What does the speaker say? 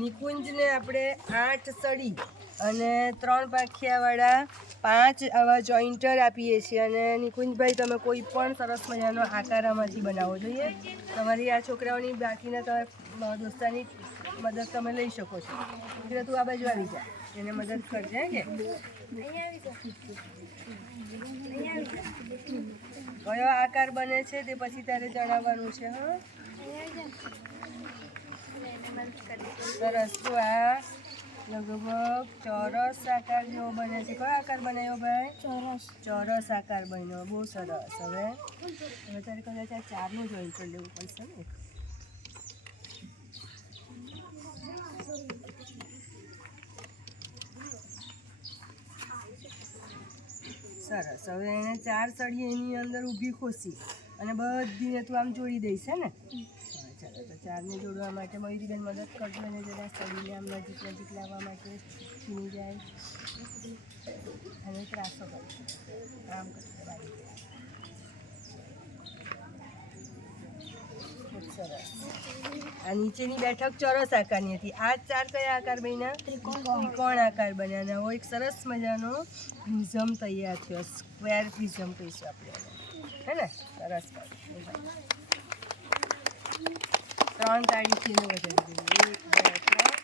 નિકુંજને આપણે 8 સળી અને 3 પાંખિયાવાળા 5 આવા જોઈન્ટર આપીએ છીએ. અને નિકુંજભાઈ, તમે કોઈ પણ સરસ મજાનો આકાર આમાંથી બનાવવો જોઈએ. તમારી આ છોકરાઓની બાકીના દોસ્તાની મદદ તમે લઈ શકો છો. એટલે તું આ બાજુ આવી જા, એને મદદ કરજે કે કયો આકાર બને છે તે પછી તારે જણાવવાનું છે. હા, સરસ. તો આ લગભગ ચોરસ આકાર જેવો બને છે. કયો આકાર બનાવ્યો ભાઈ? ચોરસ આકાર બન્યો. બહુ સરસ. હવે તારે કદાચ આ 4નું જોઈન્ટ લેવું પડશે ને. સરસ. હવે એને 4 સળી એની અંદર ઊભી ખોસી અને બધીને તું આમ જોડી દઈશ હે ને. ચાલો, તો 4ને જોડવા માટે મયુરીબેન મદદ કરજો. અને જરા સળીને આમ નજીક નજીક લાવવા માટે છીની જાય અને ત્રાસો કરજો. આમ કરજો. ખૂબ સરસ. આ નીચેની બેઠક ચોરસ આકારની હતી. આ 4 કયા આકાર બન્યા? ત્રિકોણ આકાર બન્યા. અને હવે એક સરસ મજાનો પ્રિઝમ તૈયાર થયો. સ્ક્વેર પ્રિઝમ કહીશું આપણે, હે ને? સરસ. 3 તાળીથી એને વધારી દઈએ. 1 2 3.